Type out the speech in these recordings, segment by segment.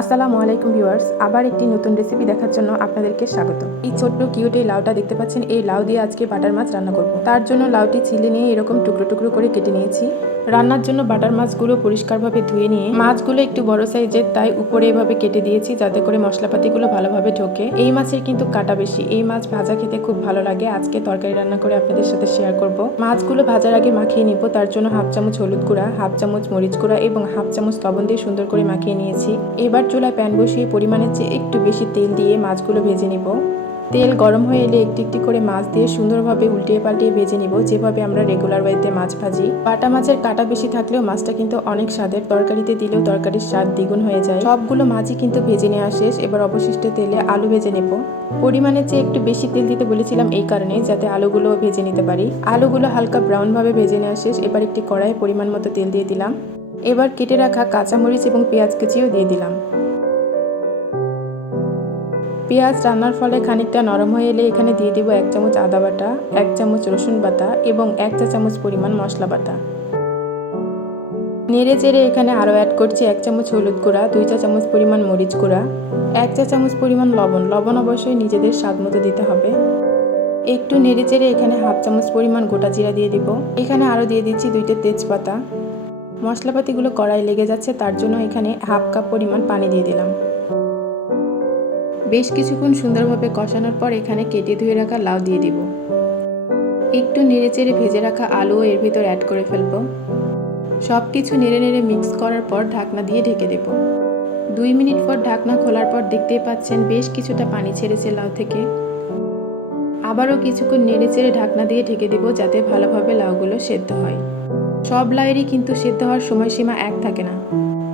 আসসালামু আলাইকুম ভিউয়ার্স, আবার একটি নতুন রেসিপি দেখার জন্য আপনাদেরকে স্বাগত। এই ছোট্ট কিউট এই লাউটা দেখতে পাচ্ছেন, এই লাউ দিয়ে আজকে বাটার মাছ রান্না করব। তার জন্য লাউটি ছিলে নিয়ে এরকম টুকরো টুকরো করে কেটে নিয়েছি। রান্নার জন্য বাটার মাছগুলো পরিষ্কারভাবে ধুয়ে নিয়ে, মাছগুলো একটু বড় সাইজের, তাই উপরে এভাবে কেটে দিয়েছি যাতে করে মশলাপাতিগুলো ভালোভাবে ঢোকে। এই মাছের কিন্তু কাটা বেশি, এই মাছ ভাজা খেতে খুব ভালো লাগে। আজকে তরকারি রান্না করে আপনাদের সাথে শেয়ার করব। মাছগুলো ভাজার আগে মাখিয়ে নিব, তার জন্য হাফ চামচ হলুদ গুঁড়া, হাফ চামচ মরিচ গুঁড়া এবং হাফ চামচ লবণ দিয়ে সুন্দর করে মাখিয়ে নিয়েছি। এবার চুলায় প্যান বসিয়ে পরিমাণের চেয়ে একটু বেশি তেল দিয়ে মাছগুলো ভেজে নিব। তেল গরম হয়ে এলে একটি একটি করে মাছ দিয়ে সুন্দরভাবে উল্টিয়ে পাল্টিয়ে ভেজে নিব, যেভাবে আমরা রেগুলার বাড়িতে মাছ ভাজি। বাটা মাছের কাটা বেশি থাকলেও মাছটা কিন্তু অনেক স্বাদের, তরকারিতে দিলেও তরকারির স্বাদ দ্বিগুণ হয়ে যায়। সবগুলো মাছই কিন্তু ভেজে নেওয়া শেষ, এবার অবশিষ্ট তেলে আলু ভেজে নেব। পরিমাণের চেয়ে একটু বেশি তেল দিতে বলেছিলাম এই কারণে, যাতে আলুগুলো ভেজে নিতে পারি। আলুগুলো হালকা ব্রাউন ভাবে ভেজে নেওয়া শেষ, এবার একটি কড়াইয়ে পরিমাণ মতো তেল দিয়ে দিলাম। এবার কেটে রাখা কাঁচামরিচ এবং পেঁয়াজ কুচিও দিয়ে দিলাম। পেঁয়াজ রান্নার ফলে খানিকটা নরম হয়ে এলে এখানে দিয়ে দিব এক চামচ আদা বাটা, এক চামচ রসুন বাটা এবং এক চা চামচ পরিমাণ মশলা বাটা। নেড়ে চেড়ে এখানে আরও অ্যাড করছি এক চামচ হলুদ গুঁড়া, দুই চা চামচ পরিমাণ মরিচ গুঁড়া, এক চা চামচ পরিমাণ লবণ। লবণ অবশ্যই নিজেদের স্বাদ মতো দিতে হবে। একটু নেড়ে চেড়ে এখানে হাফ চামচ পরিমাণ গোটা জিরা দিয়ে দিব। এখানে আরও দিয়ে দিচ্ছি দুইটা তেজপাতা। মশলাপাতিগুলো কড়াই লেগে যাচ্ছে, তার জন্য এখানে হাফ কাপ পরিমাণ পানি দিয়ে দিলাম। বেশ কিছুক্ষণ সুন্দরভাবে কষানোর পর এখানে কেটে ধুয়ে রাখা লাউ দিয়ে দিব। একটু নেড়ে চেড়ে ভেজে রাখা আলুও এর ভিতর অ্যাড করে ফেলব। সব কিছু নেড়ে নেড়ে মিক্স করার পর ঢাকনা দিয়ে ঢেকে দেব। দুই মিনিট পর ঢাকনা খোলার পর দেখতেই পাচ্ছেন বেশ কিছুটা পানি ছেড়েছে লাউ থেকে। আবারও কিছুক্ষণ নেড়ে চেড়ে ঢাকনা দিয়ে ঢেকে দেব যাতে ভালোভাবে লাউগুলো সেদ্ধ হয়। সব লাউয়েরই কিন্তু সেদ্ধ হওয়ার সময়সীমা এক থাকে না।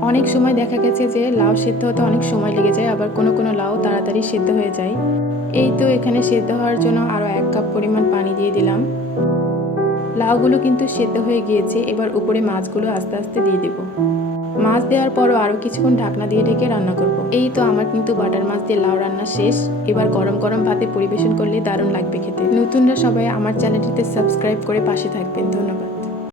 অনেক সময় দেখা গেছে যে লাউ সেদ্ধ হতে অনেক সময় লেগে যায়, আবার কোনো কোনো লাউ তাড়াতাড়ি সেদ্ধ হয়ে যায়। এই তো এখানে সেদ্ধ হওয়ার জন্য আরও এক কাপ পরিমাণ পানি দিয়ে দিলাম। লাউগুলো কিন্তু সেদ্ধ হয়ে গিয়েছে, এবার উপরে মাছগুলো আস্তে আস্তে দিয়ে দেব। মাছ দেওয়ার পরও আরও কিছুক্ষণ ঢাকনা দিয়ে ঢেকে রান্না করব। এই তো আমার কিন্তু বাটার মাছ দিয়ে লাউ রান্না শেষ। এবার গরম গরম ভাতে পরিবেশন করলে দারুণ লাগবে খেতে। নতুনরা সবাই আমার চ্যানেলটিতে সাবস্ক্রাইব করে পাশে থাকবেন। ধন্যবাদ।